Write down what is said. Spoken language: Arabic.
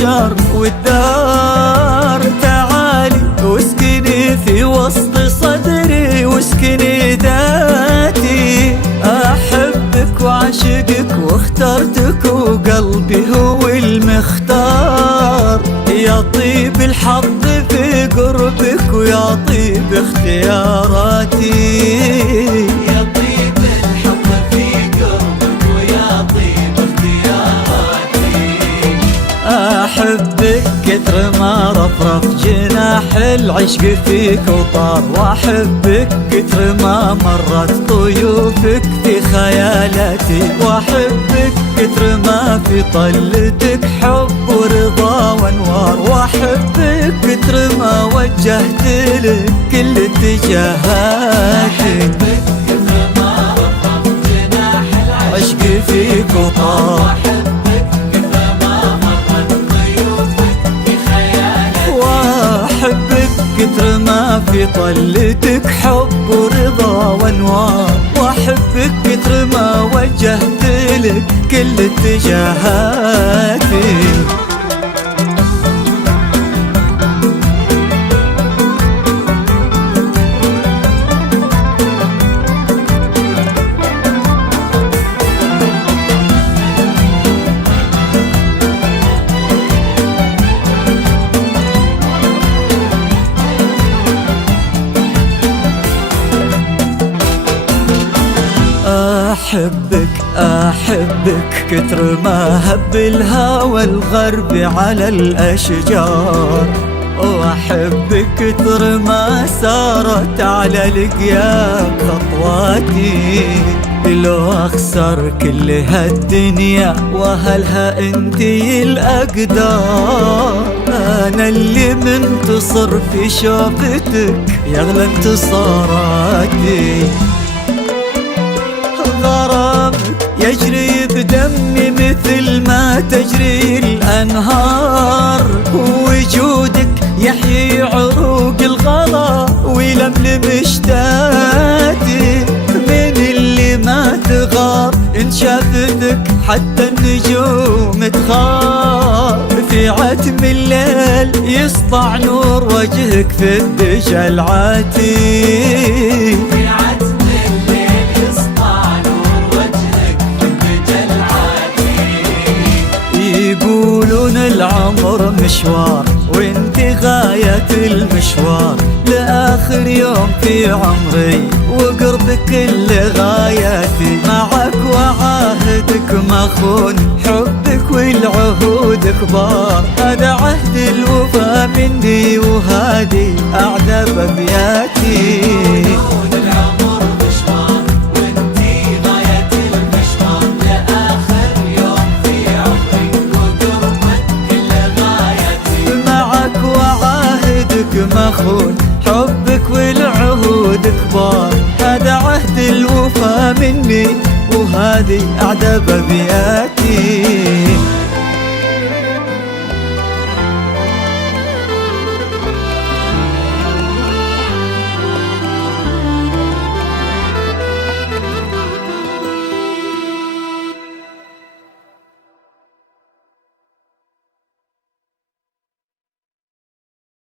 المحشر والدار. تعالي واسكني في وسط صدري واسكني ذاتي، أحبك وعشقك واخترتك وقلبي هو المختار. يا طيب الحظ في قربك ويا طيب اختياراتي، يا طيب الحظ في قربك ويا طيب اختياراتي. أحبك كثر ما رفرف جناح العشق فيك وطار، وأحبك كثر ما مرت طيوفك في خيالاتي، وأحبك كثر ما في طلتك حب ورضا وانوار، وأحبك كثر ما وجهت لك كل اتجاهاتي. أحبك كثر ما رفرف جناح عشق فيك وطار، كثر ما في طلتك حب ورضا وانوار، واحبك كثر ما وجهت لك كل اتجاهاتي. أحبك كثر ما هب الهوى الغربي على الأشجار، وأحبك كثر ما سارت على لقياك خطواتي. لو أخسر كل هالدنيا وهلها انتي الأقدار، أنا اللي منتصر في شوفتك يغلى انتصاراتي. غرامك يجري بدمي مثل ما تجري الأنهار، وجودك يحيي عروق الغلا ويلملم اشتاتي. من اللي ما تغار إن شافتك حتى النجوم تخاف، في عتم الليل يسطع نور وجهك في الدجى العاتي. يقولون العمر مشوار وانتي غاية المشوار، لآخر يوم في عمري وقربك اللي غاياتي. معك وعاهدك ما خون حبك والعهود كبار، هذا عهد الوفا مني وهذه أعذب أبياتي. مخون حبك والعهود كبار، هذا عهد الوفا مني وهذه أعذب أبياتي.